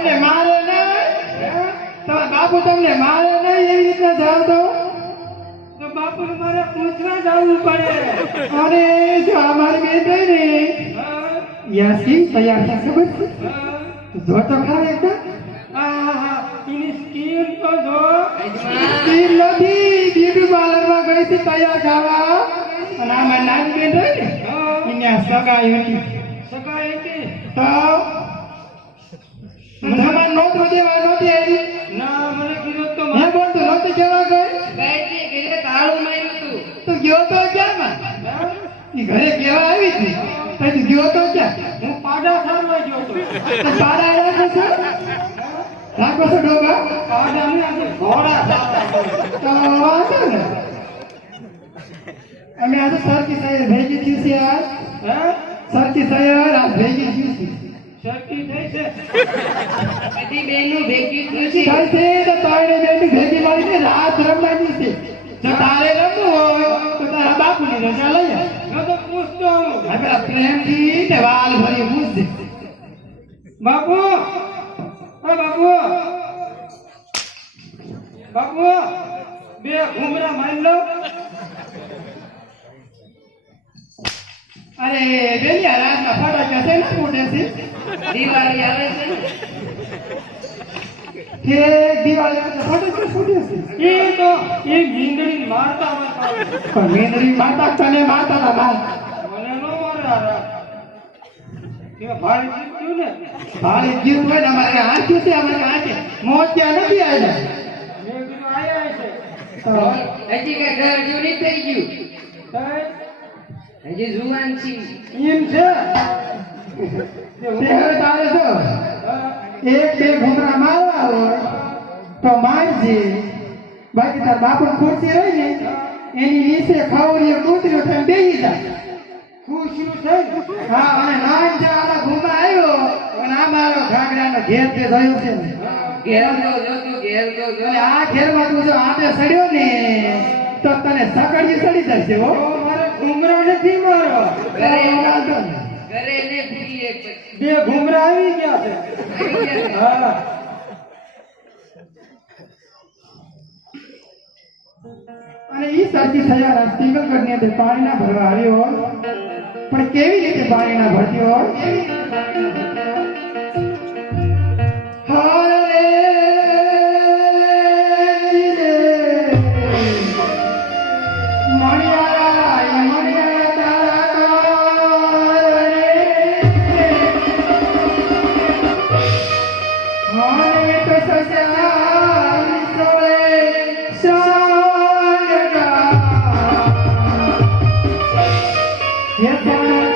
તમને મારે નહીં? તમારા બાપુ તમને મારે નહીં એવી રીતે જાવ તો બાપુ મારે પૂછવા જવું પડે. અરે જો અમારી બેન થઈ ને હા, યાસી તૈયાર છે ખબર છે? જો તો ખરા એકદમ આહા, એની સ્કીન તો જો. સ્ટીલ નથી. બ્યુટી પાર્લરમાં ગઈ હતી તૈયાર અને આમાં નાની બેન રહી ને હા, સગાઈ હતી. સગાઈ હતી? તો તમારે નોંધ દેવા નહોતી આવી ના મને કીધું તો હે બોલ તું નહોતી કેવા ગઈ ગાયત્રી ઘરે તાળું માર્યું તું તું ગયો તો ક્યાં ઈ ઘરે કેવા આવી હતી? પછી ગયો તો ક્યાં? હું પાડા સારવા ગયો તો પાડા આવ્યા છો? રાખો છો ડોગા પાડા ને આજે ઘોડા. તો વાંધો ને. અમે આજે સરકી સાહેબ ભેગી થયું છે આજ. સરકી સાહેબ આજ ભેગી થયું છે. શરતી થઈ છે? બધી બહેનો ભેગી થયું છે. તો તારે ભેગી રાત રમવાની છે. જો તારે રમવું હોય તો તારા બાપુની રજા લઈ વાલ ભરી પૂછજે બાપુ! હા બાપુ! બાપુ! બે ઘૂમરા મારી લો. અરે બેલિયા રાતના ફટાક્યા છે ને મોટે છે દિવાળી આવે છે. કે દિવાળી એ તો એ મીંદડી મારતા મારતા પણ મેંદડી માતા તને માતા ના માર મને નો મારે આ રાત. જીત્યું ને. ભાળી ગયું હોય ને અમારે આંખ્યું છે અમારે આંખે મોત્યા નથી આવ્યા. મેં કીધું આયા છે. હજી કઈ ઘર જેવું નહીં થઈ ગયું. સાહેબ, હજી જુવાન છે એમ છે. તારે હા, એક બે ઘૂમરા મારવા હોય તો મારજે. બાકી તાર બાપુ ખુરશી રહી ને એની નીચે ખાવડીએ કૂતર્યું થઈને બેસી જાય. ખુશનું થઈ હા અને નામ છે આના ઘૂમા આવ્યો અને આ મારો ઘાઘરાનો ઘેર તે થયું છે ને. ઘેર જો જો તું ઘેર જો જો. આ ઘેરમાં તું જો આપે સડ્યો ને તો તને સકડી સડી જશે હો. મારે ઘૂમરા નથી મારો ઘરે ઘરે ને બે ઘૂમરા આવી ગયા. અને એ સરખી થયા રાષ્ટ્રીય કરીને અંદર પાણી ના ભરવા આવ્યો. પણ કેવી રીતે પાણી ના ભરતી હોય? હે